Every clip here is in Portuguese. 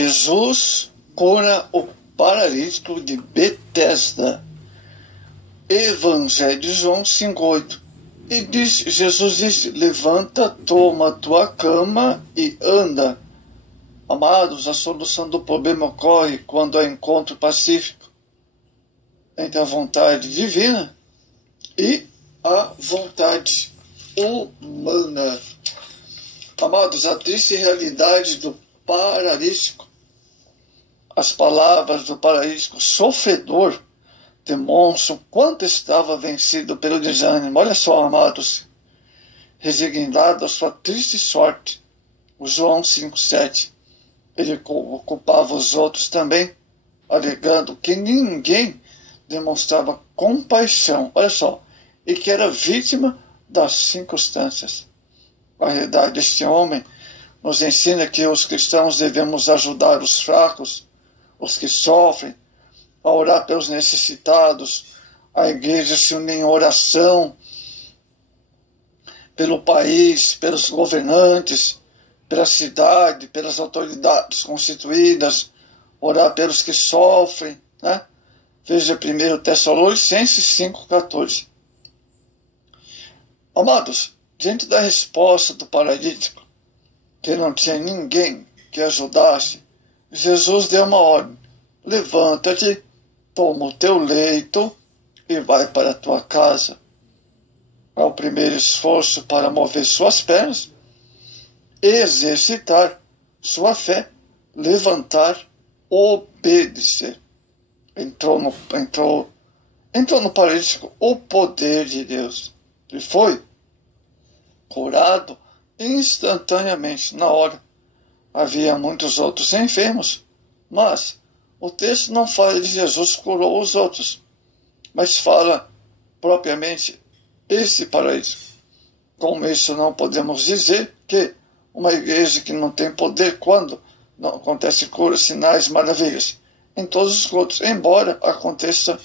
Jesus cura o paralítico de Betesda. Evangelho de João 5:8. E Jesus disse: levanta, toma tua cama e anda. Amados, a solução do problema ocorre quando há encontro pacífico entre a vontade divina e a vontade humana. Amados, a triste realidade do paralítico, as palavras do paralítico sofredor demonstram quanto estava vencido pelo desânimo. Olha só, amados, resignado à sua triste sorte. O João 5:7. Ele culpava os outros também, alegando que ninguém demonstrava compaixão, olha só, e que era vítima das circunstâncias. A realidade deste homem nos ensina que os cristãos devemos ajudar os fracos, os que sofrem, a orar pelos necessitados. A igreja se une em oração pelo país, pelos governantes, pela cidade, pelas autoridades constituídas, orar pelos que sofrem, né? Veja 1 Tessalonicenses 5:14. Amados, diante da resposta do paralítico, que não tinha ninguém que ajudasse, Jesus deu uma ordem: levanta-te, toma o teu leito e vai para a tua casa. É o primeiro esforço para mover suas pernas, exercitar sua fé, levantar, obedecer. Entrou no paralítico o poder de Deus. Ele foi curado instantaneamente, na hora. Havia muitos outros enfermos, mas o texto não fala de Jesus curou os outros, mas fala propriamente esse paralítico. Com isso, não podemos dizer que uma igreja que não tem poder quando não acontece curas, sinais, maravilhas em todos os cultos, embora aconteça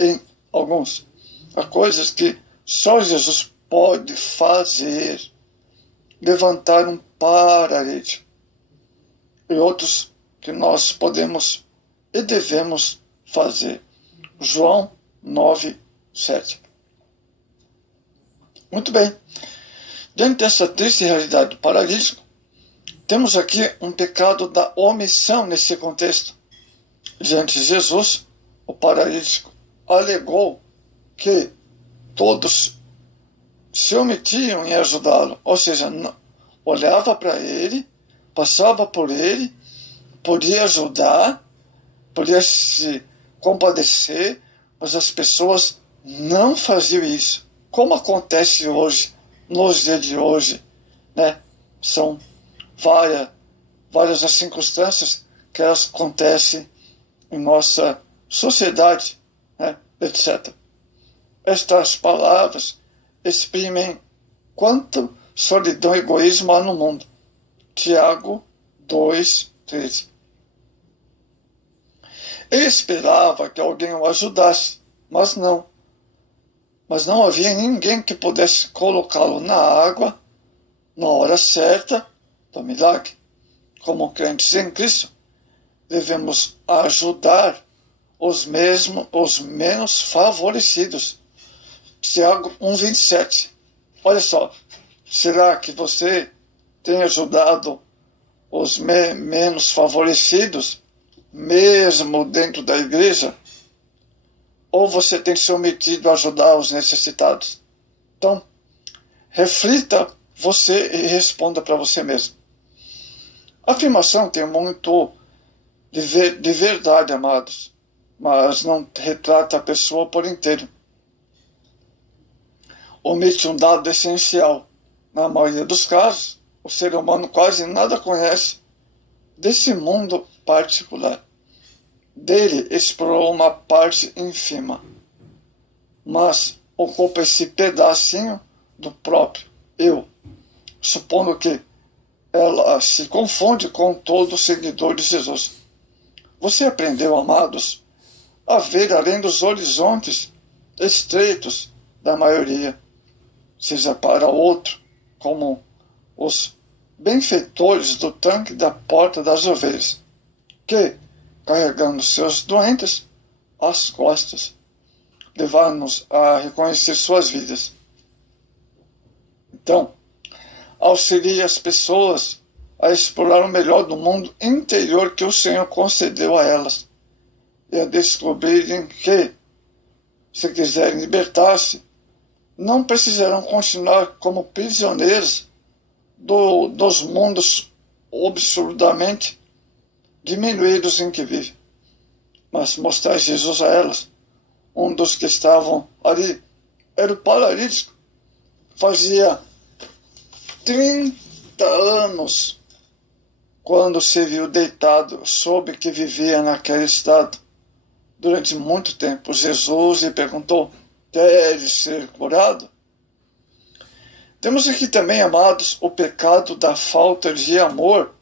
em alguns. Há coisas que só Jesus pode fazer, levantar um paralítico, e outros que nós podemos e devemos fazer. João 9:7. Muito bem. Diante dessa triste realidade do paralítico, temos aqui um pecado da omissão nesse contexto. Diante de Jesus, o paralítico alegou que todos se omitiam em ajudá-lo, ou seja, olhava para ele, passava por ele, podia ajudar, podia se compadecer, mas as pessoas não faziam isso, como acontece hoje, nos dias de hoje, né? São várias as circunstâncias que elas acontecem em nossa sociedade, né? Etc. Estas palavras exprimem quanto solidão e egoísmo há no mundo. Tiago 2:13. Ele esperava que alguém o ajudasse, mas não havia ninguém que pudesse colocá-lo na água na hora certa do milagre. Como crentes em Cristo, devemos ajudar os menos favorecidos. Tiago 1:27. Olha só, será que você tem ajudado os menos favorecidos, mesmo dentro da igreja? Ou você tem se omitido a ajudar os necessitados? Então, reflita você e responda para você mesmo. A afirmação tem muito de verdade, amados, mas não retrata a pessoa por inteiro. Omite um dado essencial. Na maioria dos casos, o ser humano quase nada conhece desse mundo particular. Dele explorou uma parte ínfima, mas ocupa esse pedacinho do próprio eu, supondo que ela se confunde com todo seguidor de Jesus. Você aprendeu, amados, a ver além dos horizontes estreitos da maioria, seja para outro, como os benfeitores do tanque da porta das ovelhas. que, carregando seus doentes às costas, levaram-nos a reconhecer suas vidas. Então, auxilie as pessoas a explorar o melhor do mundo interior que o Senhor concedeu a elas e a descobrirem que, se quiserem libertar-se, não precisarão continuar como prisioneiros dos mundos absurdamente diminuídos em que vivem, mas mostrar Jesus a elas. Um dos que estavam ali era o paralítico. Fazia 30 anos quando se viu deitado, soube que vivia naquele estado durante muito tempo. Jesus lhe perguntou: queres ser curado? Temos aqui também, amados, o pecado da falta de amor.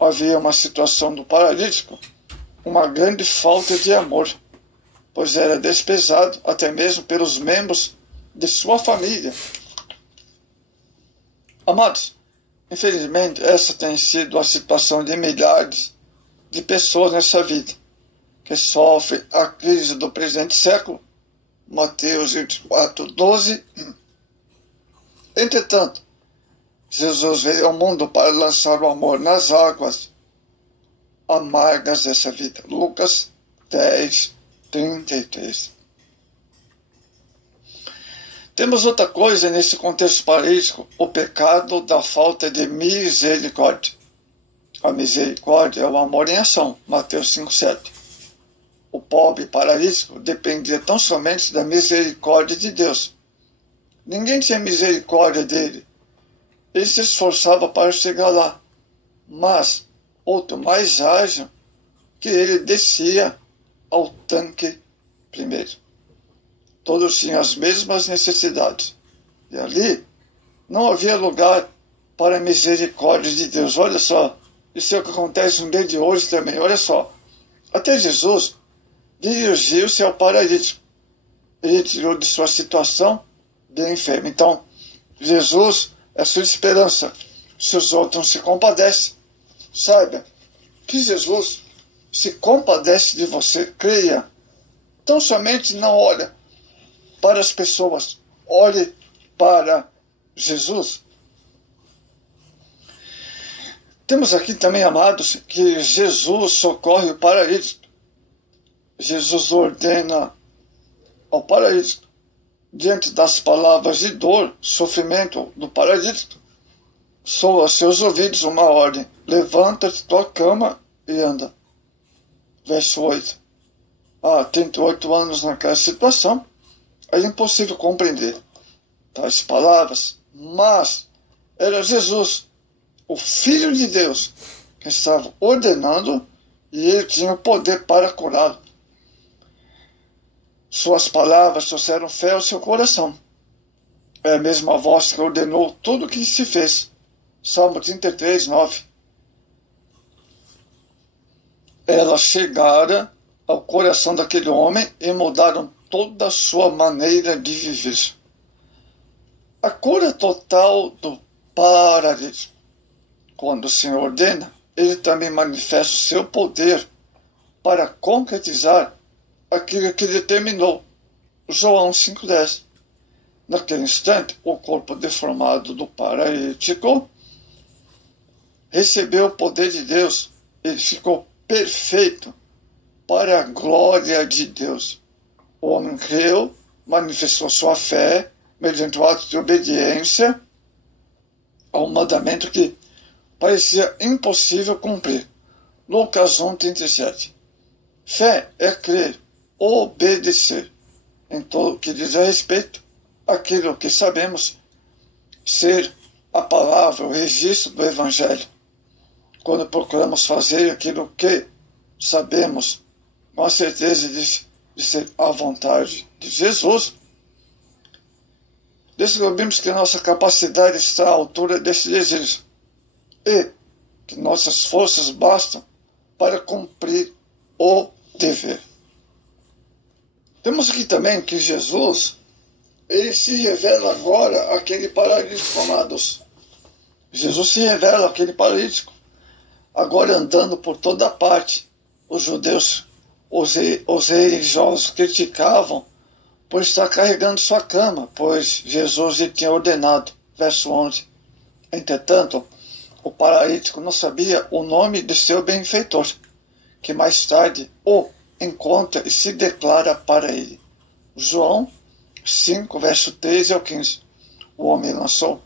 Havia uma situação do paralítico, uma grande falta de amor, pois era desprezado até mesmo pelos membros de sua família. Amados, infelizmente essa tem sido a situação de milhares de pessoas nessa vida, que sofrem a crise do presente século. Mateus 24:12. Entretanto, Jesus veio ao mundo para lançar o amor nas águas amargas dessa vida. Lucas 10:33. Temos outra coisa nesse contexto paralítico: o pecado da falta de misericórdia. A misericórdia é o amor em ação. Mateus 5:7. O pobre paralítico dependia tão somente da misericórdia de Deus. Ninguém tinha misericórdia dele. Ele se esforçava para chegar lá, mas outro mais ágil que ele descia ao tanque primeiro. Todos tinham as mesmas necessidades, e ali não havia lugar para a misericórdia de Deus. Olha só, isso é o que acontece no dia de hoje também. Olha só, até Jesus dirigiu-se ao paralítico. Ele tirou de sua situação de enfermo. Então, Jesus é a sua esperança. Se os outros não se compadecem, saiba que Jesus se compadece de você. Creia. Então, somente não olha para as pessoas, olhe para Jesus. Temos aqui também, amados, que Jesus socorre o paralítico. Jesus ordena ao paralítico, diante das palavras de dor, sofrimento do paralítico, soa aos seus ouvidos uma ordem: levanta-te tua cama e anda. Verso 8. Há 38 anos naquela situação, é impossível compreender tais palavras, mas era Jesus, o Filho de Deus, que estava ordenando, e ele tinha o poder para curá-lo. Suas palavras trouxeram fé ao seu coração. É a mesma voz que ordenou tudo o que se fez. Salmo 33:9. Ela chegara ao coração daquele homem e mudaram toda a sua maneira de viver. A cura total do paralítico. Quando o Senhor ordena, ele também manifesta o seu poder para concretizar aquilo que determinou. João 5:10. Naquele instante, o corpo deformado do paralítico recebeu o poder de Deus. Ele ficou perfeito para a glória de Deus. O homem creu, manifestou sua fé mediante o ato de obediência ao mandamento que parecia impossível cumprir. Lucas 1:37. Fé é crer, obedecer em tudo o que diz a respeito àquilo que sabemos ser a palavra, o registro do Evangelho. Quando procuramos fazer aquilo que sabemos com a certeza de ser a vontade de Jesus, descobrimos que nossa capacidade está à altura desse desejo e que nossas forças bastam para cumprir o dever. Temos aqui também que Jesus, ele se revela agora àquele paralítico, amados. Jesus se revela àquele paralítico. agora andando por toda parte. Os judeus, os religiosos criticavam por estar carregando sua cama, pois Jesus lhe tinha ordenado. Verso 11. Entretanto, o paralítico não sabia o nome de seu benfeitor, que mais tarde o encontra e se declara para ele. João 5, verso 13 ao 15. O homem lançou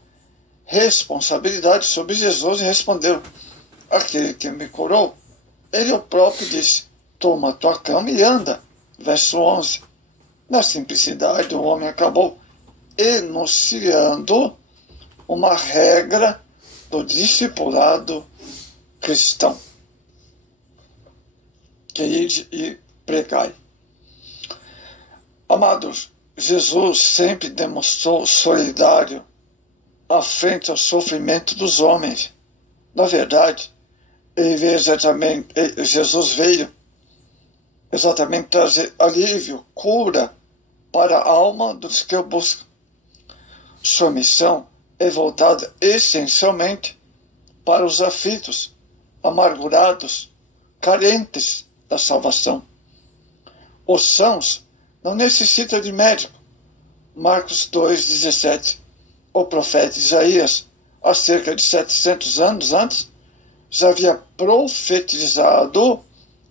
responsabilidade sobre Jesus e respondeu: aquele que me curou, ele o próprio disse: toma tua cama e anda. Verso 11. Na simplicidade, o homem acabou enunciando uma regra do discipulado cristão: que ide e pregai. Amados, Jesus sempre demonstrou solidário à frente ao sofrimento dos homens. Na verdade, Jesus veio exatamente trazer alívio, cura para a alma dos que o buscam. Sua missão é voltada essencialmente para os aflitos, amargurados, carentes da salvação. Os sãos não necessitam de médico. Marcos 2,17. O profeta Isaías, há cerca de 700 anos antes, já havia profetizado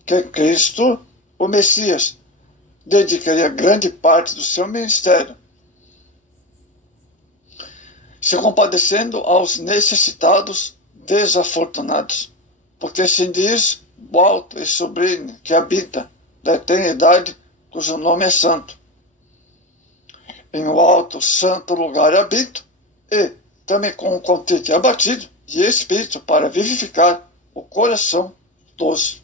que Cristo, o Messias, dedicaria grande parte do seu ministério se compadecendo aos necessitados desafortunados, porque assim diz o alto e sublime que habita da eternidade, cujo nome é santo. Em um alto santo lugar habito, e também com o contrito e abatido de espírito, para vivificar o coração dos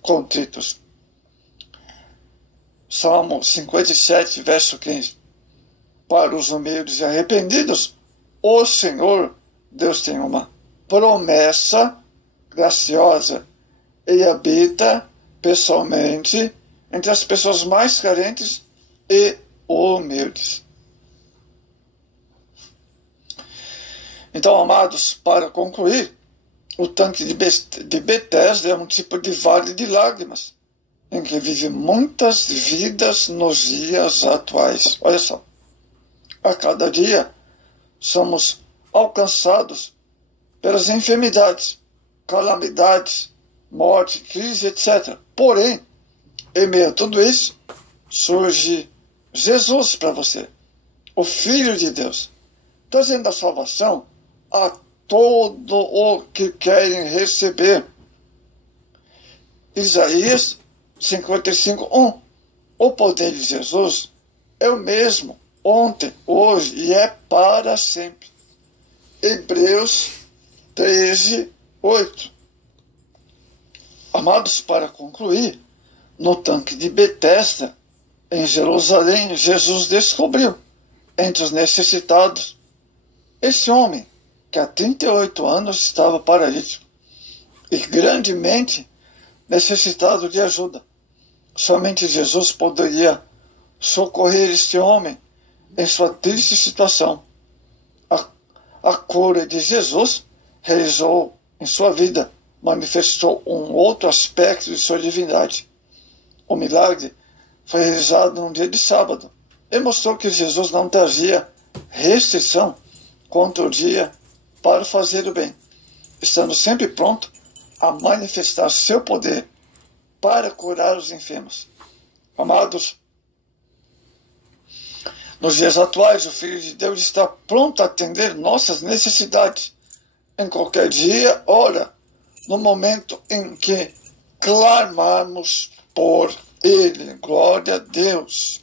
contritos. Salmo 57, verso 15. Para os humildes e arrependidos, o Senhor Deus tem uma promessa graciosa e habita pessoalmente entre as pessoas mais carentes e humildes. Então, amados, para concluir, o tanque de Betesda é um tipo de vale de lágrimas, em que vivem muitas vidas nos dias atuais. Olha só, a cada dia somos alcançados pelas enfermidades, calamidades, morte, crise, etc. Porém, em meio a tudo isso, surge Jesus para você, o Filho de Deus, trazendo a salvação a todo o que querem receber. Isaías 55:1. O poder de Jesus é o mesmo ontem, hoje e é para sempre. Hebreus 13:8. Amados, para concluir, no tanque de Betesda, em Jerusalém, Jesus descobriu entre os necessitados esse homem que há 38 anos estava paralítico e grandemente necessitado de ajuda. Somente Jesus poderia socorrer este homem em sua triste situação. A cura de Jesus realizou em sua vida, manifestou um outro aspecto de sua divindade. O milagre foi realizado num dia de sábado e mostrou que Jesus não trazia restrição contra o dia para fazer o bem, estando sempre pronto a manifestar seu poder para curar os enfermos. Amados, nos dias atuais, o Filho de Deus está pronto a atender nossas necessidades, em qualquer dia, hora, no momento em que clamarmos por Ele. Glória a Deus.